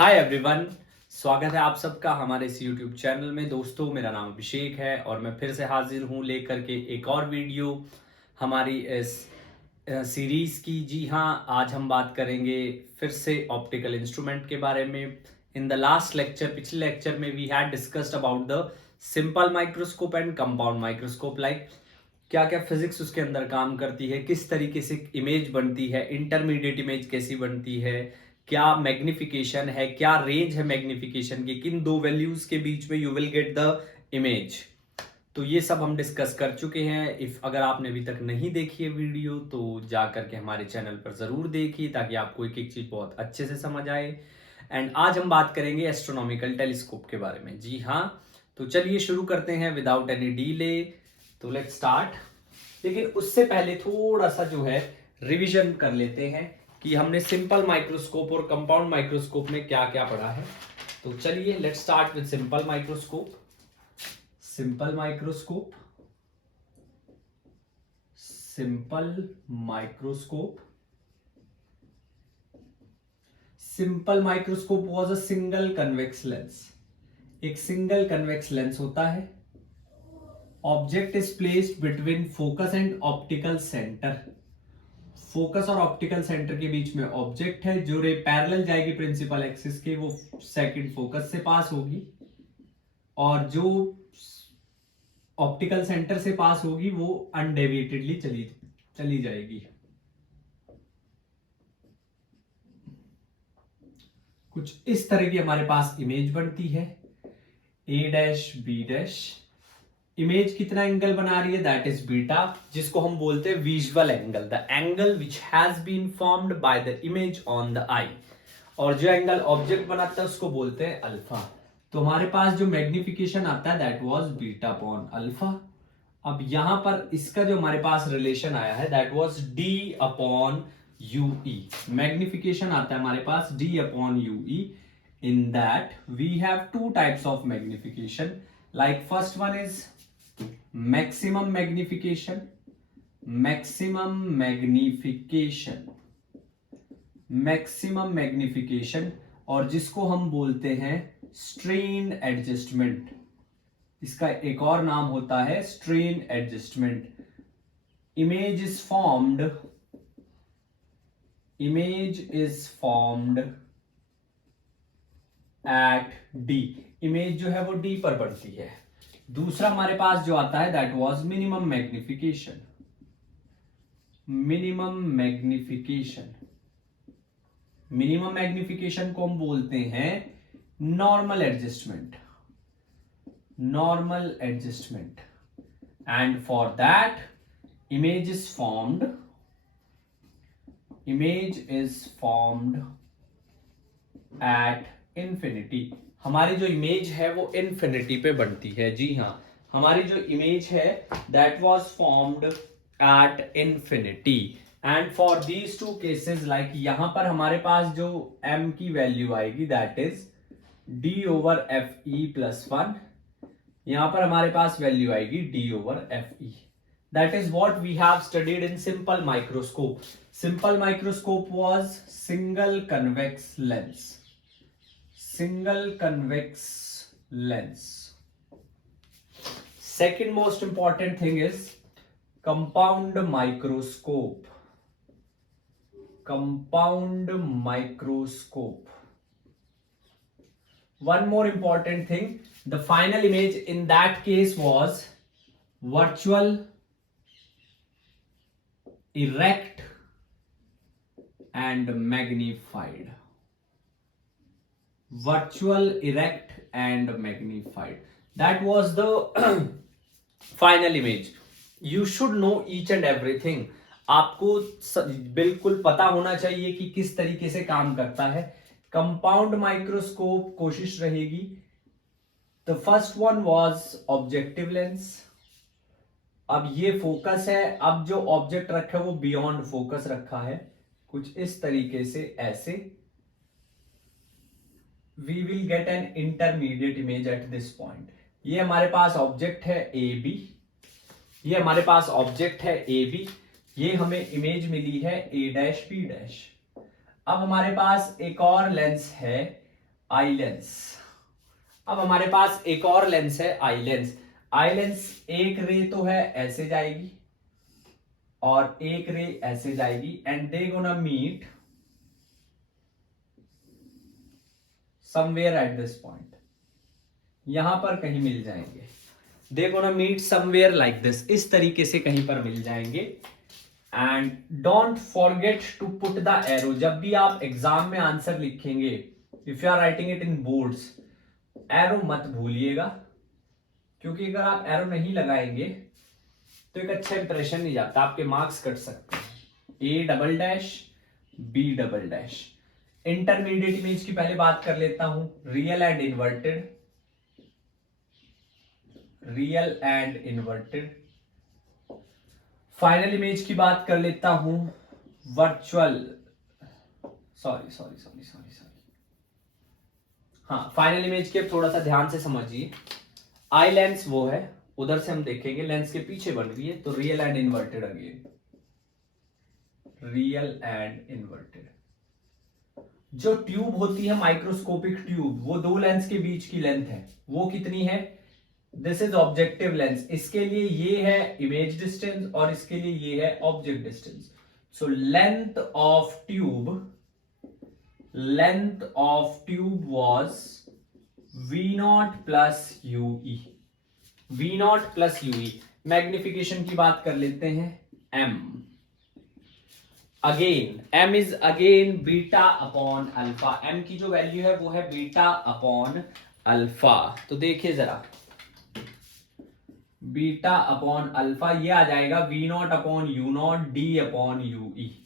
Hi everyone. स्वागत है आप सबका हमारे इस यूट्यूब चैनल में। दोस्तों, मेरा नाम अभिषेक है और मैं फिर से हाजिर हूँ लेकर के एक और वीडियो हमारी इस सीरीज की। जी हाँ, आज हम बात करेंगे फिर से ऑप्टिकल इंस्ट्रूमेंट के बारे में। इन द लास्ट लेक्चर, पिछले लेक्चर में we had discussed about the simple microscope and compound microscope. Like क्या क्या फिजिक्स उसके अंदर काम करती है, किस तरीके से इमेज बनती है, इंटरमीडिएट इमेज कैसी बनती है, क्या मैग्निफिकेशन है, क्या रेंज है मैग्निफिकेशन की, किन दो वैल्यूज के बीच में you will get the image. तो ये सब हम डिस्कस कर चुके हैं। इफ अगर आपने अभी तक नहीं देखी है वीडियो तो जा करके हमारे चैनल पर जरूर देखिए, ताकि आपको एक एक चीज बहुत अच्छे से समझ आए। एंड आज हम बात करेंगे एस्ट्रोनॉमिकल टेलीस्कोप के बारे में। जी हाँ, तो चलिए शुरू करते हैं विदाउट एनी डीले। तो लेट्स स्टार्ट। लेकिन उससे पहले थोड़ा सा जो है रिवीजन कर लेते हैं कि हमने सिंपल माइक्रोस्कोप और कंपाउंड माइक्रोस्कोप में क्या क्या पढ़ा है। तो चलिए let's start with simple microscope. Simple microscope, simple microscope. Simple microscope was a single convex lens. एक सिंगल कन्वेक्स लेंस होता है। Object is placed between focus and optical centre. Focus और ऑप्टिकल सेंटर के बीच में ऑब्जेक्ट है। जो ray parallel जाएगी principal axis के, वो सेकंड फोकस से पास होगी, और जो ऑप्टिकल सेंटर से पास होगी वो अनडेविएटेडली चली जाएगी। कुछ इस तरह की हमारे पास इमेज बनती है। ए डैश बी डैश। इमेज कितना एंगल बना रही है? दैट इज बीटा, जिसको हम बोलते हैं visual angle, the angle which has been formed by the image on the eye. और जो एंगल ऑब्जेक्ट बनाता है उसको बोलते हैं अल्फा। तो हमारे पास जो मैग्निफिकेशन आता है that was beta upon alpha. अब यहां पर इसका जो हमारे पास रिलेशन आया है that was D upon UE. Magnification आता है हमारे पास D upon UE. In that we have two types of magnification. Like first one is maximum magnification. Maximum magnification, maximum magnification, और जिसको हम बोलते हैं स्ट्रेन एडजस्टमेंट। इसका एक और नाम होता है strain adjustment. Image is formed eight D. Image जो है वो डी पर बढ़ती है। दूसरा हमारे पास जो आता है that was minimum magnification. Minimum magnification, minimum magnification को हम बोलते हैं normal adjustment. Normal adjustment. And for that image is formed at infinity. हमारी जो इमेज है वो इंफिनिटी पे बनती है। जी हाँ, हमारी जो इमेज है that was formed at infinity. And for these two cases, like यहां पर हमारे पास जो m की वैल्यू आएगी that is d over F E plus one. यहां पर हमारे पास वैल्यू आएगी d over F E. That is what we have studied in simple microscope. Simple microscope was single convex lens. Single convex lens. Second most important thing is compound microscope. Compound microscope. One more important thing, the final image in that case was virtual, erect and magnified. Virtual, erect and magnified. That was the final image. You should know each and everything. आपको बिल्कुल पता होना चाहिए कि किस तरीके से काम करता है। कंपाउंड माइक्रोस्कोप कोशिश रहेगी। The first one was objective lens. अब ये फोकस है। अब जो ऑब्जेक्ट रखा है वो बियॉन्ड फोकस रखा है, कुछ इस तरीके से, ऐसे। We will get an intermediate image at this point. ये हमारे पास ऑब्जेक्ट है ए बी। ये हमारे पास ऑब्जेक्ट है ए बी। ये हमें इमेज मिली है ए डैश बी डैश। अब हमारे पास एक और लेंस है आई लेंस। अब हमारे पास एक और लेंस है आई लेंस। आई लेंस एक रे तो है ऐसे जाएगी और एक रे ऐसे जाएगी and they gonna meet somewhere at this point, यहां पर कहीं मिल जाएंगे। They gonna meet somewhere like this, इस तरीके से कहीं पर मिल जाएंगे। And don't forget to put the arrow, जब भी आप एग्जाम में आंसर लिखेंगे, if you are writing it in boards, arrow मत भूलिएगा, क्योंकि अगर आप एरो नहीं लगाएंगे तो एक अच्छा इंप्रेशन नहीं जाता, आपके मार्क्स कट सकते हैं। A double dash B double dash. Intermediate image की पहले बात कर लेता हूं, real and inverted, real and inverted. Final image की बात कर लेता हूं, virtual, sorry sorry sorry sorry sorry, हाँ फाइनल इमेज के थोड़ा सा ध्यान से समझिए। आई लेंस वो है, उधर से हम देखेंगे, लेंस के पीछे बन रही है, तो real and inverted again, real and inverted. जो ट्यूब होती है माइक्रोस्कोपिक ट्यूब, वो दो लेंस के बीच की लेंथ है, वो कितनी है, दिस इज ऑब्जेक्टिव लेंस। इसके लिए ये है इमेज डिस्टेंस और इसके लिए ये है object distance. So length of tube was V naught plus u e, V naught plus u e. Magnification की बात कर लेते हैं, M again, M is again beta upon alpha. M की जो वैल्यू है वो है बीटा अपॉन अल्फा। तो देखिए जरा, बीटा अपॉन अल्फा ये आ जाएगा V naught upon you naught D upon u e.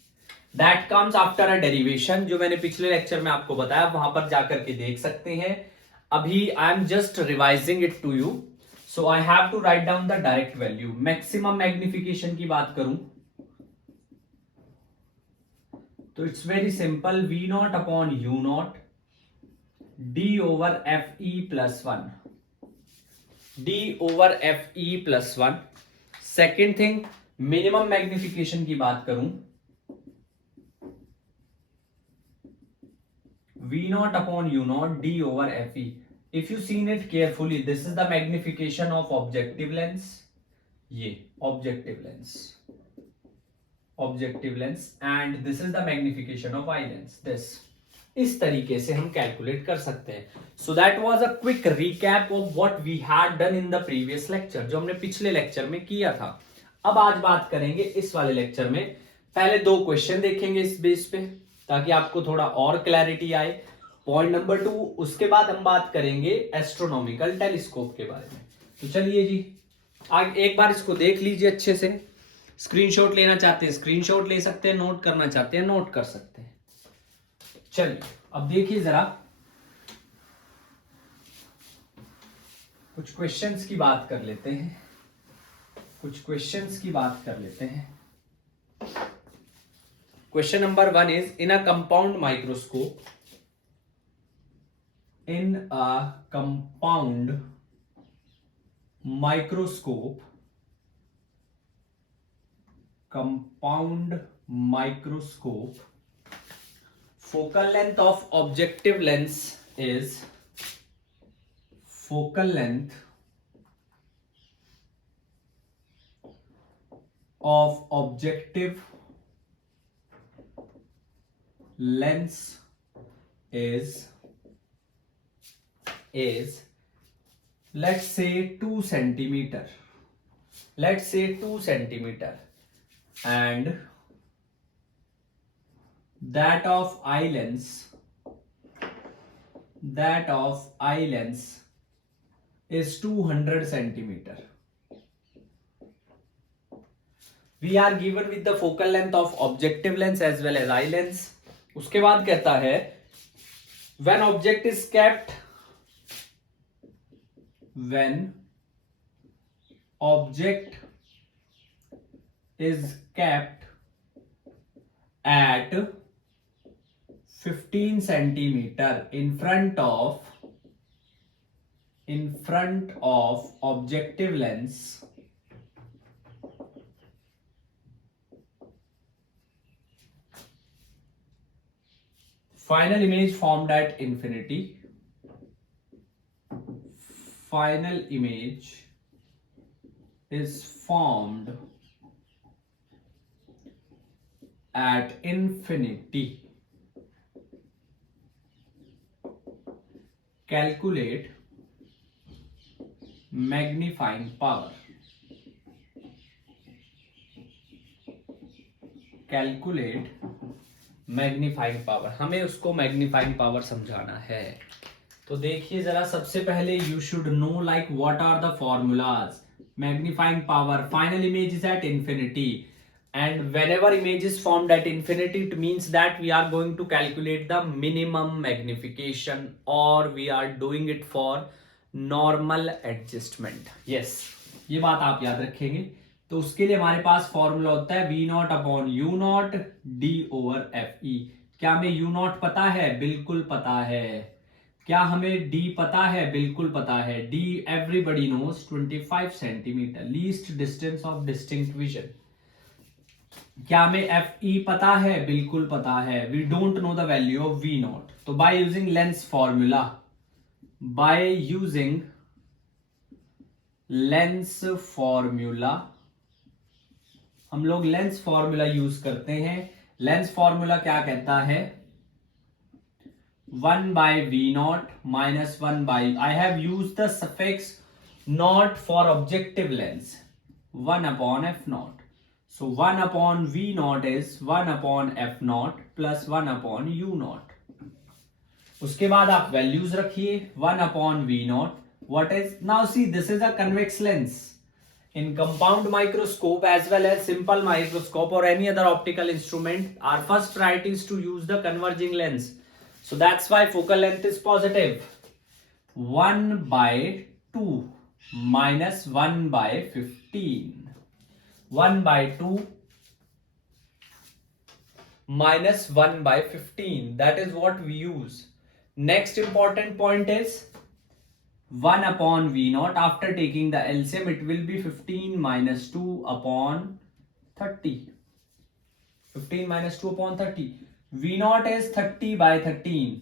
That comes after a derivation, जो मैंने पिछले लेक्चर में आपको बताया, वहां पर जाकर के देख सकते हैं। अभी I am just revising it to you, so I have to write down the direct value. Maximum magnification की बात करूं तो it's very simple, V naught upon you naught D over F E plus one, D over F E plus one. Second thing, minimum magnification की बात करूं, V naught upon U naught d over Fe. If you seen it carefully, this is the magnification of objective lens. ये objective lens, and this is the magnification of eye lens. This, इस तरीके से हम calculate कर सकते हैं. So that was a quick recap of what we had done in the previous lecture, जो हमने पिछले लेक्चर में किया था. अब आज बात करेंगे इस वाले लेक्चर में. पहले दो क्वेश्चन देखेंगे इस बेस पे, ताकि आपको थोड़ा और क्लैरिटी आए. पॉइंट नंबर 2, उसके बाद हम बात करेंगे एस्ट्रोनॉमिकल टेलीस्कोप के बारे में. तो चलिए जी, आज एक बार इसको देख लीजिए अच्छे से. स्क्रीनशॉट लेना चाहते हैं स्क्रीनशॉट ले सकते हैं, नोट करना चाहते हैं नोट कर सकते हैं. चलिए अब देखिए जरा, कुछ क्वेश्चंस की बात कर लेते हैं. Question number 1 is, in a compound microscope, focal length of objective lens is, let's say 2 centimeter, and that of eye lens is 200 centimeter. We are given with the focal length of objective lens as well as eye lens. उसके बाद कहता है, when object is kept at 15 centimeter in front of objective lens, final image formed at infinity final image is formed at infinity, calculate magnifying power. Calculate magnifying power, हमें उसको magnifying power समझाना है। तो देखिए जरा, सबसे पहले you should know like what are the formulas. Magnifying power, final image is at infinity, and whenever image is formed at infinity, it means that we are going to calculate the minimum magnification, or we are doing it for normal adjustment. Yes, ये बात आप याद रखेंगे। तो उसके लिए हमारे पास formula होता है V naught upon U not D over FE। क्या हमें U नॉट पता है? बिल्कुल पता है। क्या हमें D पता है? बिल्कुल पता है। D everybody knows 25 centimetre, least distance of distinct vision. क्या हमें FE पता है? बिल्कुल पता है। We don't know the value of V nought. तो by using lens formula, by using lens formula, हम लोग लेंस फॉर्मूला यूज करते हैं। लेंस फॉर्मूला क्या कहता है? 1 by V naught minus 1 by, I have use the suffix naught for objective lens, 1 upon F naught. So 1 upon V naught is 1 upon F naught plus 1 upon U naught. उसके बाद आप values रखिए, 1 upon V naught. What is, now see, this is a convex lens. In compound microscope as well as simple microscope or any other optical instrument, our first priority is to use the converging lens. So that's why focal length is positive. 1 by 2 minus 1 by 15. 1 by 2 minus 1 by 15. That is what we use. Next important point is 1 upon V naught. After taking the LCM, it will be 15 minus 2 upon 30. 15 minus 2 upon 30. V naught is 30 by 13.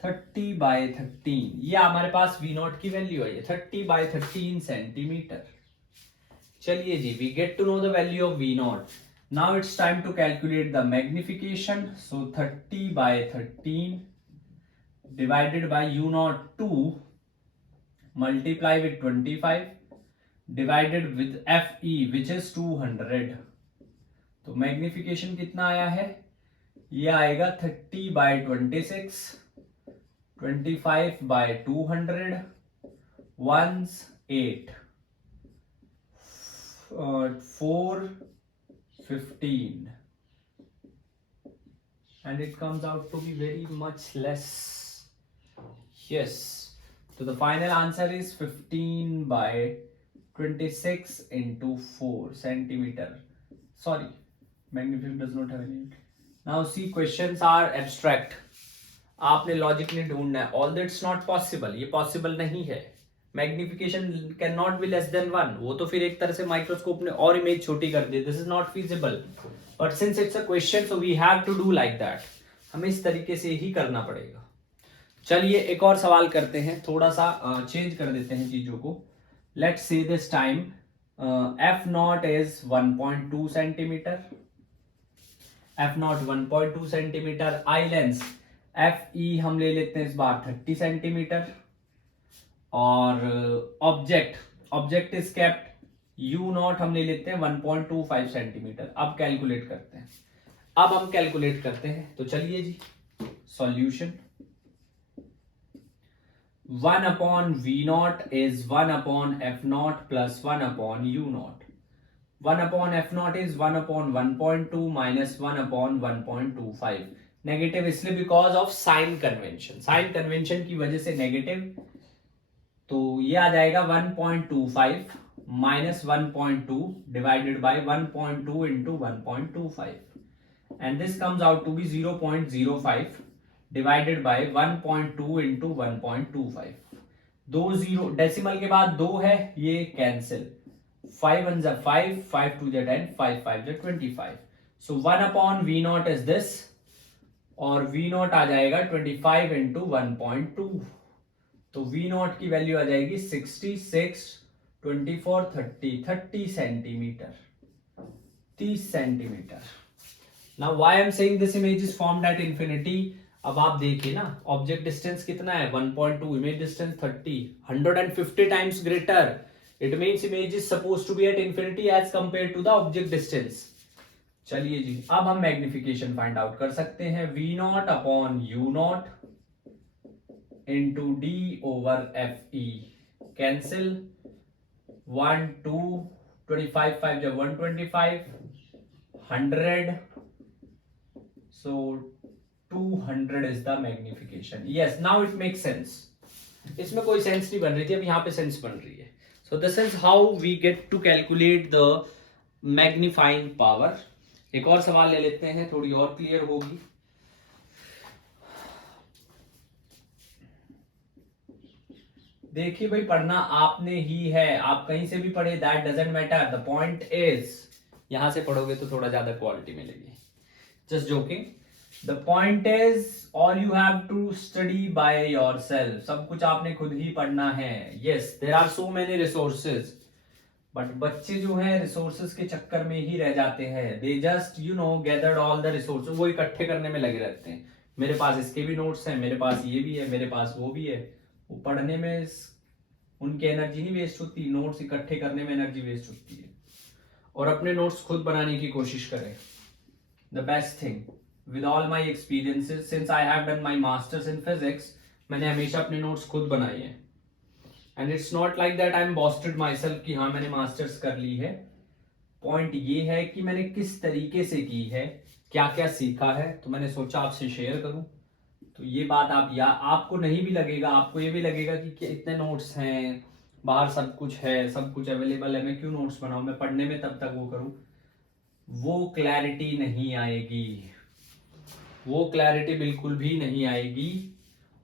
30 by 13. ये हमारे पास V naught की value है, 30 by 13 centimetre. चलिए जी, we get to know the value of V naught. Now it's time to calculate the magnification. So 30 by 13 divided by U naught 2 multiply with 25 divided with FE which is 200. तो magnification कितना आया है? ये आएगा 30 by 26, 25 by 200, 1s 8, 4 15, and it comes out to be very much less. Yes, so the final answer is 15 by 26 into 4 centimeter. Sorry, magnification does not have any. Now see, questions are abstract. आपने logic नहीं ढूंढना है। All that's not possible, ये possible नहीं है। Magnification can not be less than 1, वो तो फिर एक तरह से माइक्रोस्कोप ने और इमेज छोटी कर दी। This is not feasible, but since it's a question so we have to do like that. हमें इस तरीके से ही करना पड़ेगा। चलिए एक और सवाल करते हैं, थोड़ा सा चेंज कर देते हैं चीजों को। Let's say this time F not is 1.2 centimetre, F not 1.2 centimetre. Eye lens FE हम ले लेते हैं इस बार 30 सेंटीमीटर, और object is kept U not हम ले लेते हैं 1.25 सेंटीमीटर। अब कैलकुलेट करते हैं, अब हम कैलकुलेट करते हैं। तो चलिए जी, solution 1 upon V naught is 1 upon F naught plus 1 upon U naught. 1 upon F naught is 1 upon 1.2 minus 1 upon 1.25. Negative इसलिए because of sign convention, sign convention की वजह से नेगेटिव। तो ये आ जाएगा 1.25 minus 1.2 divided by 1.2 into 1.25, and this comes out to be 0.05 divided by 1.2 into 1.25। 2 0 decimal के बाद 2 है, ये कैंसिल। 5 1 जा 5, 5 2 जा 10, 5 5 जा 25। So 1 upon V nought is this, और V नॉट आ जाएगा 25 इंटू 1.2, तो वी नॉट की वैल्यू आ जाएगी 66, 24, 30 centimetre, 30 centimetre. Now why I am saying this image is formed at infinity. अब आप देखिए ना, ऑब्जेक्ट डिस्टेंस कितना है 1.2, image distance 30, 150 times greater. It means image is suppose to be at infinity as compare to the object distance. चलिए जी, अब हम magnification find out कर सकते हैं। V nought upon you nought into D over F E, cancel 1 2, 25 5 जब 125, 100, so 200 is the magnification. Yes, now it makes sense. इसमें कोई sense नहीं बन रही थी, अब यहाँ पे सेंस बन रही है. So this is how we get to calculate the magnifying power. एक और सवाल ले लेते हैं, थोड़ी और क्लियर होगी. देखिए भाई, पढ़ना आपने ही है, आप कहीं से भी पढ़े, that doesn't matter. The point is, यहां से पढ़ोगे तो थोड़ा ज्यादा क्वालिटी मिलेगी. Just joking. The point is all you have to study by yourself. सब कुछ आपने खुद ही पढ़ना है. Yes, there are so many resources, but बच्चे जो है रिसोर्सेज के चक्कर में ही रह जाते हैं. They just gathered all the resources, वो इकट्ठे करने में लगे रहते हैं. मेरे पास इसके भी नोट्स हैं, मेरे पास ये भी है, मेरे पास वो भी है. वो पढ़ने में उनकी एनर्जी नहीं वेस्ट होती, नोट्स इकट्ठे करने में एनर्जी वेस्ट होती है. और अपने नोट्स खुद बनाने की कोशिश करें. The best thing with all my experiences since I have done my masters in physics, मैंने हमेशा अपने नोट्स खुद बनाए हैं. And it's not like that I am बॉस्टेड my self कि हाँ मैंने मास्टर्स कर ली है. पॉइंट ये है कि मैंने किस तरीके से की है, क्या क्या सीखा है, तो मैंने सोचा आपसे शेयर करूं. तो ये बात आपको नहीं भी लगेगा, आपको ये भी लगेगा कि इतने नोट्स हैं, बाहर सब कुछ है, सब कुछ अवेलेबल है, मैं क्यों नोट्स बनाऊं, मैं पढ़ने में तब तक वो करूं. वो क्लैरिटी नहीं आएगी, वो क्लैरिटी बिल्कुल भी नहीं आएगी.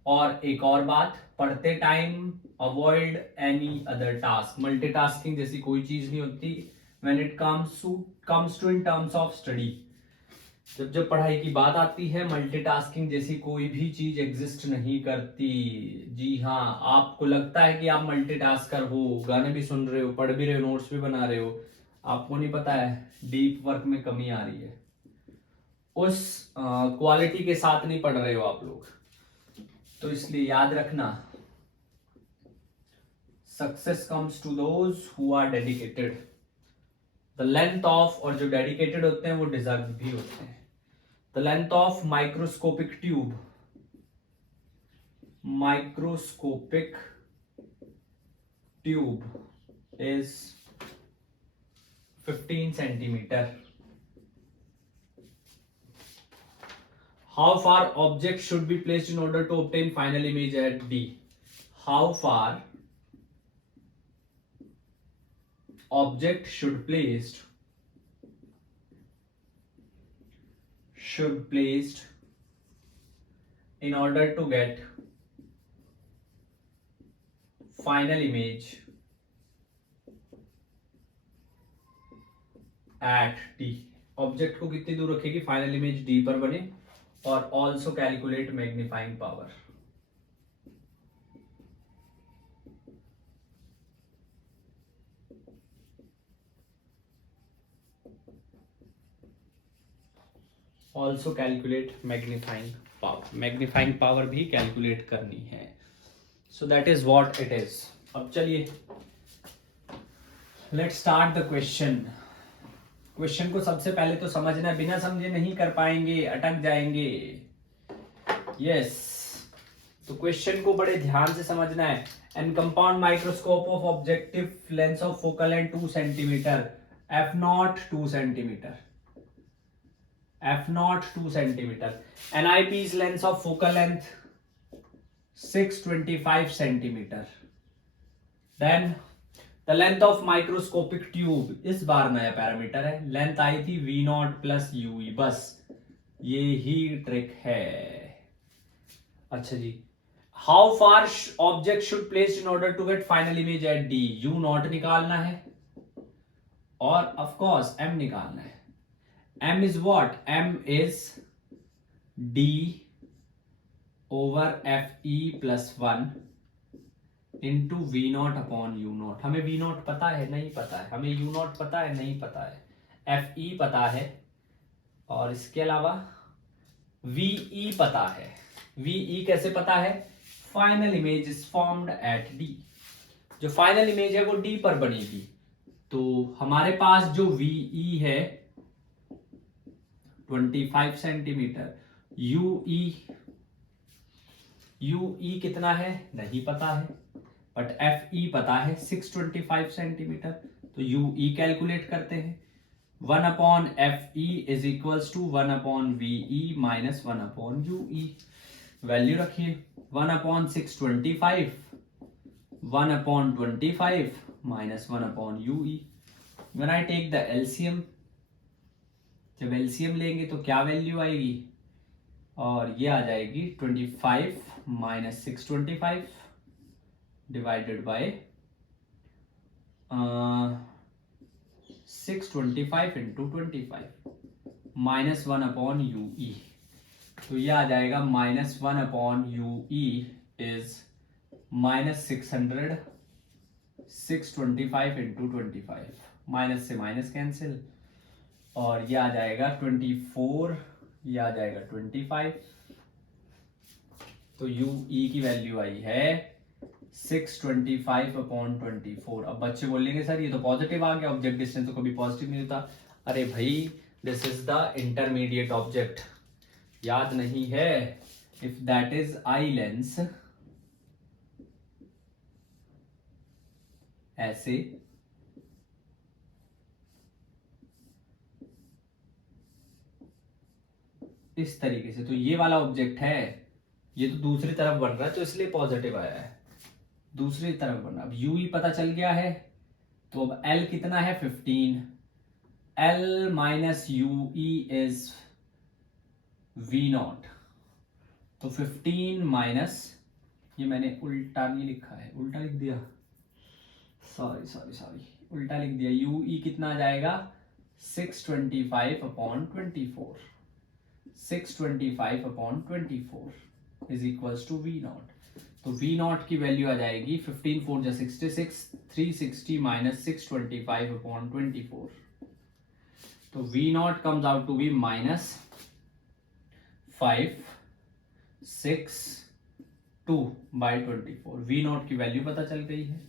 और एक और बात, पढ़ते time avoid any other task. Multitasking जैसी कोई चीज नहीं होती when it comes to in terms of study. जब पढ़ाई की बात आती है, मल्टीटास्किंग जैसी कोई भी चीज एग्जिस्ट नहीं करती. जी हाँ, आपको लगता है कि आप मल्टीटास्कर हो, गाने भी सुन रहे हो, पढ़ भी रहे हो, नोट्स भी बना रहे हो, आपको नहीं पता है डीप वर्क में कमी आ रही है. उस क्वालिटी के साथ नहीं पढ़ रहे हो आप लोग. तो इसलिए याद रखना, success comes to those who are dedicated. The length of, और जो डेडिकेटेड होते हैं वो डिजर्व भी होते हैं. The length of microscopic tube is 15 centimeter. How far object should be placed in order to obtain final image at D? How far object should placed in order to get final image at D. Object को कितनी दूर रखेगी, final image D पर बने. और also calculate magnifying power. Also calculate magnifying power. Magnifying power भी calculate करनी है. So that is what it is. अब चलिए let's start the question. Question को सबसे पहले तो समझना, बिना समझे नहीं कर पाएंगे, अटक जाएंगे. यस, तो क्वेश्चन को बड़े ध्यान से समझना है. An compound microscope of objective lens of focal length 2 centimetre, F nought 2 centimetre, F nought 2 centimetre. An eyepiece lens of focal length 625 centimetre. Then the length of microscopic tube, इस बार नया parameter है. Length आई थी we not plus Yui, बस ये ही trick है. अच्छा जी, how far object should place in order to get final image at D. U nought निकालना है और ऑफ कोर्स एम निकालना है. M is what, M is D over F E plus 1 into V nought upon you nought. हमें V nought पता है नहीं पता है, हमें यू नॉट पता है नहीं पता है, एफ ई पता है, और इसके अलावा वी ई पता है। वी ई कैसे पता है? Final image is formed eight D. जो फाइनल इमेज है वो डी पर बनेगी। तो हमारे पास जो वी ई है 25 सेंटीमीटर, यू ई कितना है नहीं पता है, बट एफ ई पता है 625 सेंटीमीटर। तो यू ई कैलकुलेट करते हैं। 1 upon F E is equals to 1 upon V E minus 1 upon U E. Value रखिए 1 upon 625, 1 upon 25 minus 1 upon UE. When I take the LCM, जब LCM लेंगे तो क्या वैल्यू आएगी? और ये आ जाएगी 25 minus 625 divided by 625 into 25 minus 1 upon UE. तो ये आ जाएगा minus 1 upon UE is minus 600, 625 into 25, minus से माइनस कैंसिल, और ये आ जाएगा 24, ये आ जाएगा 25। तो यू ई की वैल्यू आई है 625 अपॉन 24। अब बच्चे बोलेंगे सर ये तो पॉजिटिव आ गया, ऑब्जेक्ट डिस्टेंस तो कभी पॉजिटिव नहीं होता। अरे भाई this is the intermediate object, याद नहीं है? If that is eye lens, ऐसे इस तरीके से, तो ये वाला ऑब्जेक्ट है, ये तो दूसरी तरफ बन रहा है तो इसलिए पॉजिटिव आया है, दूसरी तरफ बन रहा। अब यू ई पता चल गया है, तो अब एल कितना है 15, L minus U E is V nought. तो 15 माइनस, ये मैंने उल्टा नहीं लिखा है, उल्टा लिख दिया, सॉरी उल्टा लिख दिया। यू ई कितना आ जाएगा 625 upon 24, 625 upon 24 is equals to V nought. तो वी नॉट की वैल्यू आ जाएगी 15 4 जा 66, 360 माइनस 625 अपॉन 24। तो V nought comes out to be minus 5 6 2 by 24। V nought की वैल्यू पता चल गई है,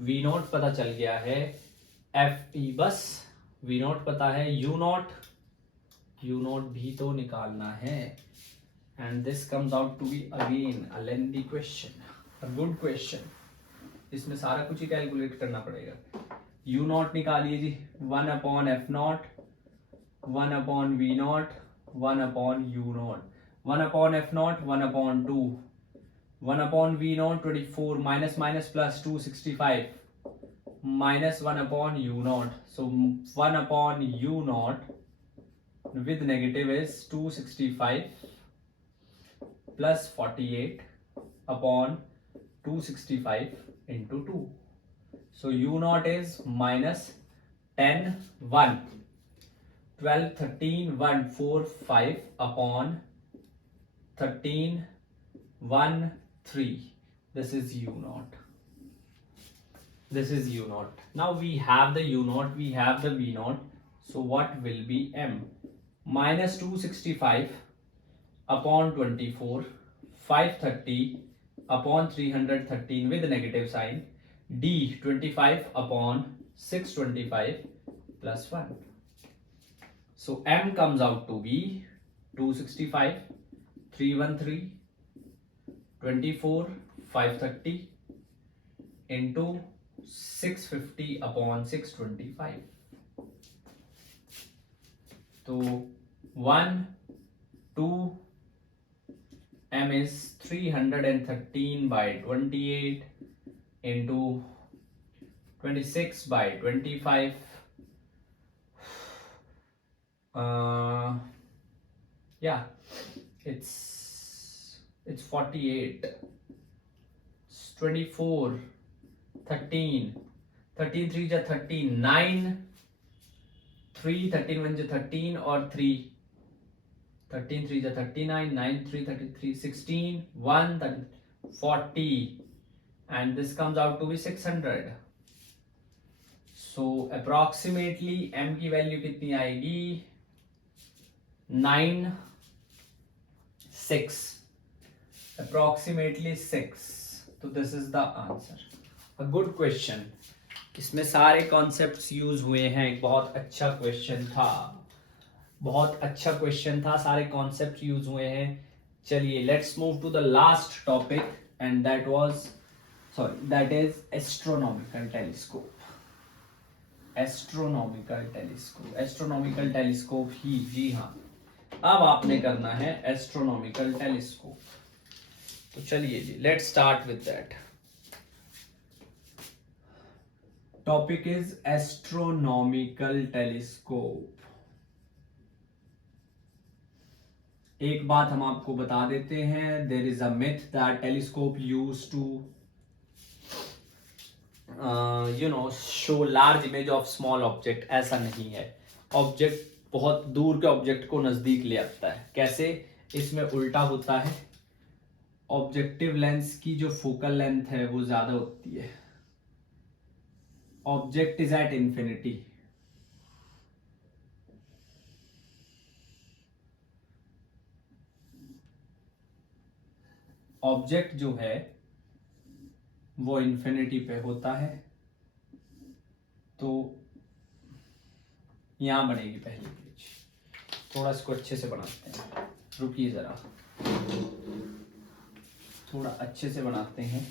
वी नॉट पता चल गया है, एफ ई बस वी नॉट पता है, यू नॉट भी तो निकालना है। And this comes out to be again a lengthy question, a good question. इसमें सारा कुछ ही कैलकुलेट करना पड़ेगा। यू नॉट निकालिए जी, 1 upon F nought, 1 upon V nought, 1 upon you nought, 1 upon F nought 1 upon 2, 1 upon V naught 24 minus minus plus 265 minus 1 upon U naught. So 1 upon U naught with negative is 265 plus 48 upon 265 into 2. So U naught is minus 10 1 12 13 1 4 5 upon 13 1 3. This is U naught. This is U naught. Now we have the U naught, we have the V naught. So what will be M? Minus 265 upon 24, 530 upon 313 with negative sign. D 25 upon 625 plus 1. So M comes out to be 265, 313, 24 530 into 650 upon 625. So 1 2 M is 313 by 28 into 26 by 25. Yeah, it's 48. 24 13 13 3 जा 13, 9 3 13 1 जा 13 और 3 13 3 जा 39, 9 3 33, 16 1 40 and this comes out to be 600. So approximately m की value कितनी आएगी? 9 6, approximately 6. तो this is the answer. A good question. इसमें सारे कॉन्सेप्ट्स यूज हुए हैं. एक बहुत अच्छा क्वेश्चन था, बहुत अच्छा क्वेश्चन था, सारे कॉन्सेप्ट यूज हुए हैं. चलिए let's move to the last topic and that is astronomical telescope. Astronomical telescope ही, जी हाँ, अब आपने करना है एस्ट्रोनॉमिकल टेलीस्कोप. तो चलिए जी, let's start with that. Topic is astronomical telescope. एक बात हम आपको बता देते हैं, there is a myth that telescope use to show large image of small object. ऐसा नहीं है. ऑब्जेक्ट, बहुत दूर के ऑब्जेक्ट को नजदीक ले आता है. कैसे? इसमें उल्टा होता है. ऑब्जेक्टिव लेंस की जो फोकल लेंथ है वो ज्यादा होती है. Object is at infinity. Object जो है वो इंफिनिटी पे होता है. तो यहां बनेगी पहली पेज. थोड़ा इसको अच्छे से बनाते हैं, रुकिए जरा, थोड़ा अच्छे से बनाते हैं.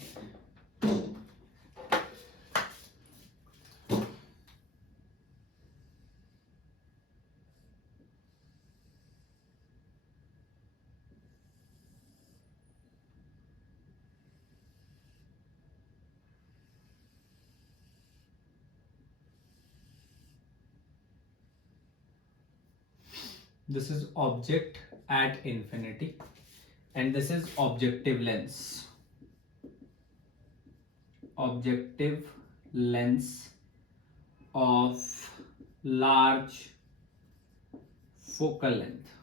This is object at infinity and this is objective lens. Objective lens of large focal length.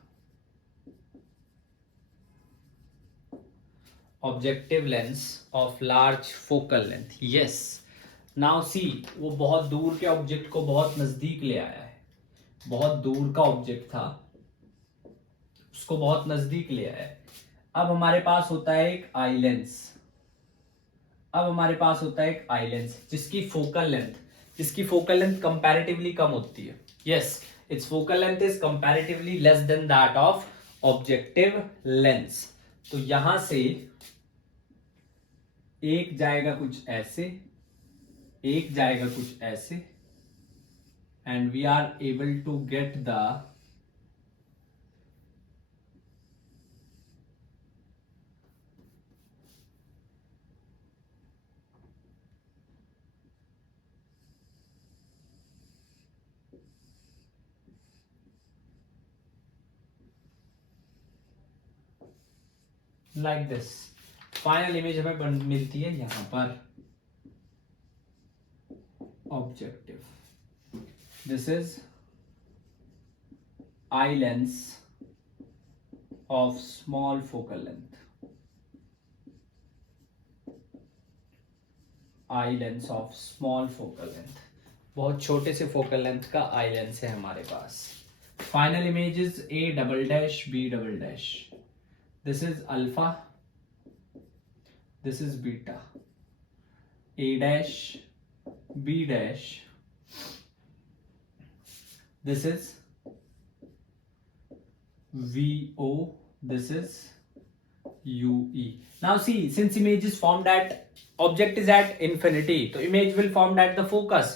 Objective lens of large focal length. Yes. Now see, वो बहुत दूर के ऑब्जेक्ट को बहुत नजदीक ले आया है. बहुत दूर का ऑब्जेक्ट था, उसको बहुत नजदीक ले आया है. अब हमारे पास होता है एक आई लेंस. जिसकी फोकल लेंथ कंपैरेटिवली कम होती है. Yes, it's focal length is comparatively less than that of objective lens. तो यहां से एक जाएगा कुछ ऐसे, एक जाएगा कुछ ऐसे, and we are able to get the like this. Final image हमें मिलती है यहां पर. Objective, this is eye lens of small focal length. Eye lens of small focal length, बहुत छोटे से फोकल लेंथ का आई लेंस है हमारे पास. Final image is A double dash B double dash. This is alpha, this is beta. A dash, B dash. This is VO, this is UE. Now see, since image is formed at, object is at infinity, तो image will formed at the focus.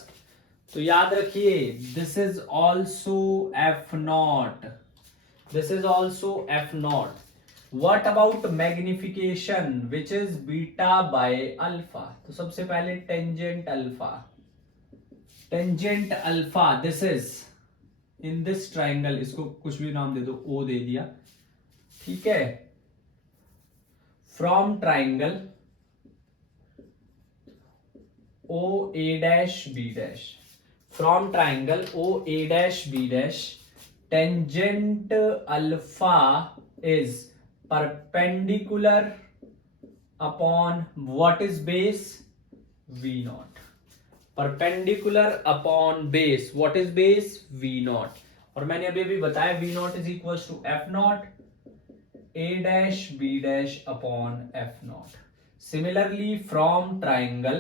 तो याद रखिए, this is also F naught. This is also F naught. What about magnification, which is beta by alpha? तो सबसे पहले tangent alpha. Tangent alpha, this is in this triangle. इसको कुछ भी नाम दे दो, O दे दिया, ठीक है. From triangle O A dash B dash. From triangle O A dash B dash, tangent alpha is perpendicular upon what is base, V nought. Perpendicular upon base, what is base, V nought. और मैंने अभी अभी बताया V nought is equal to F nought a dash b dash upon f naught. Similarly, from triangle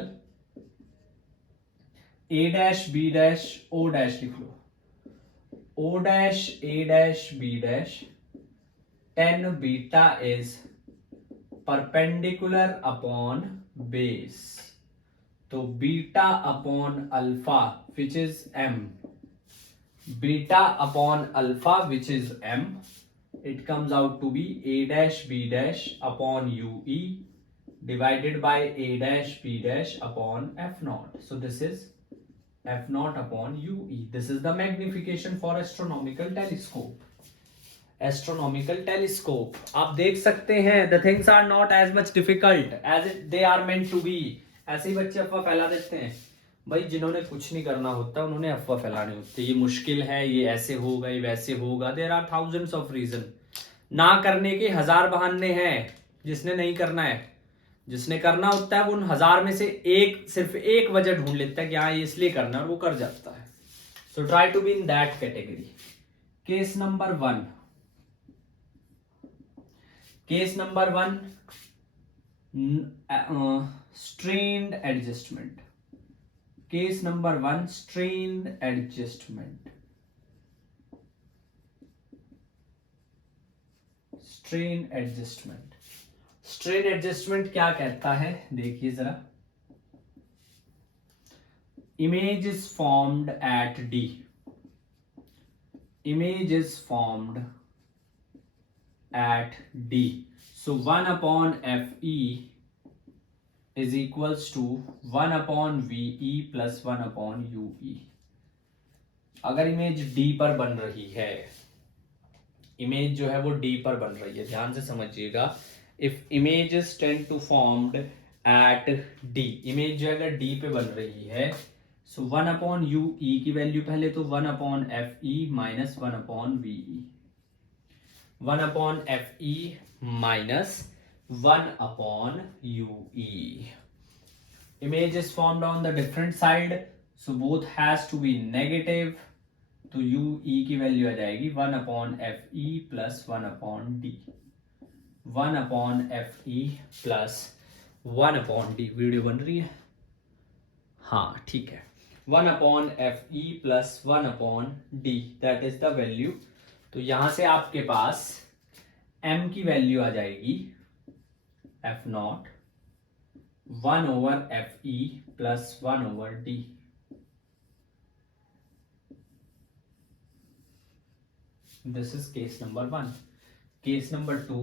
a dash b dash o dash लिख लो, o dash a dash b dash, tan beta is perpendicular upon base. तो beta upon alpha which is m, beta upon alpha which is m, it comes out to be a dash b dash upon ue divided by a dash b dash upon f naught. So this is f naught upon ue. This is the magnification for astronomical telescope. Astronomical telescope. आप देख सकते हैं the things are not as much difficult as they are meant to be. ऐसे ही बच्चे अफवाह फैला देते हैं भाई, जिन्होंने कुछ नहीं करना होता उन्होंने अफवाह फैलाने होते, ये मुश्किल है, ये ऐसे होगा, ये वैसे होगा। There are thousands of reason. ना करने के 1000 बहाने हैं। जिसने नहीं करना है, जिसने करना होता है वो उन 1000 में से सिर्फ एक वजह ढूंढ लेता है कि हाँ ये इसलिए करना है, और वो कर जाता है। So try to be in that category. Case number 1, case number 1, strained adjustment. Case number 1, strained adjustment. Strain adjustment. Strain adjustment क्या कहता है, देखिए जरा। Image is formed at D. Image is formed at D. So 1 upon Fe is equals to 1 upon VE plus 1 upon UE. अगर image D पर बन रही है, इमेज जो है वो D पर बन रही है, ध्यान से समझिएगा। If images tend to formed at D, image जो अगर D पे बन रही है, सो 1 अपॉन UE की वैल्यू पहले तो 1 upon FE minus 1 upon VE, 1 upon FE minus 1 upon UE. Image is formed on the different side, so both has to be negative. तो UE की वैल्यू आ जाएगी 1 upon FE plus 1 upon D. 1 upon FE plus 1 upon D. Video बन रही है? हाँ ठीक है। 1 upon FE plus 1 upon D. That is the value. तो यहां से आपके पास M की वैल्यू आ जाएगी F naught 1 over Fe plus 1 over D. This is case number 1. Case number 2.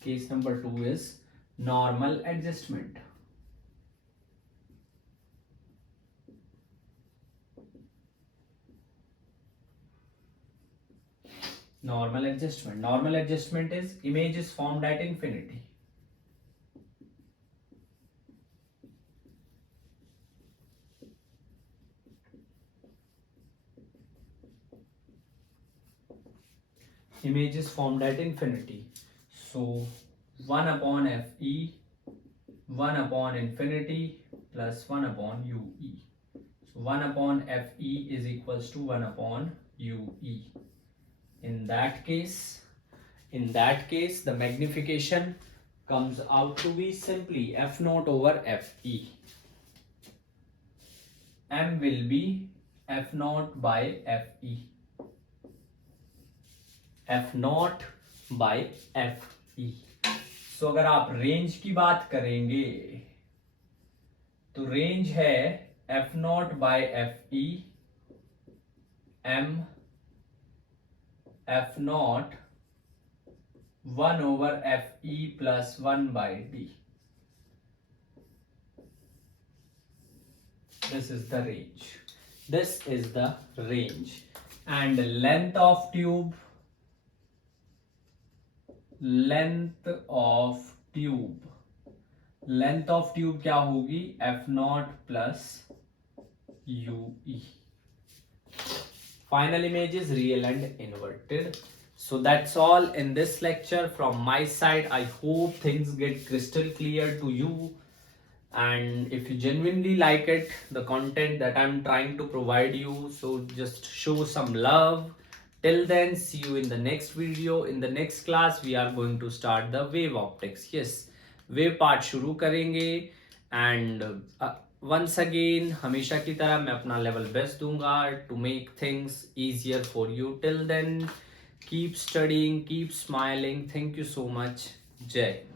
Case number 2 is normal adjustment. Normal adjustment. Normal adjustment is image is formed at infinity. Image is formed at infinity. So 1 upon Fe, 1 upon infinity plus 1 upon UE. So 1 upon Fe is equals to 1 upon UE. In that case, the magnification comes out to be simply F naught over Fe. M will be F naught by Fe. F naught by Fe. So अगर आप range की बात करेंगे तो range है F naught by Fe, M F naught 1 over Fe plus 1 by D. This is the range. This is the range. And length of tube. Length of tube क्या होगी? F naught plus UE. Final image is real and inverted. So that's all in this lecture from my side. I hope things get crystal clear to you, and if you genuinely like it, the content that I'm trying to provide you, so just show some love. Till then, see you in the next video. In the next class we are going to start the wave optics. Yes, wave part शुरू करेंगे, and once again हमेशा की तरह मैं अपना level best दूंगा to make things easier for you. Till then, keep studying, keep smiling. Thank you so much. जय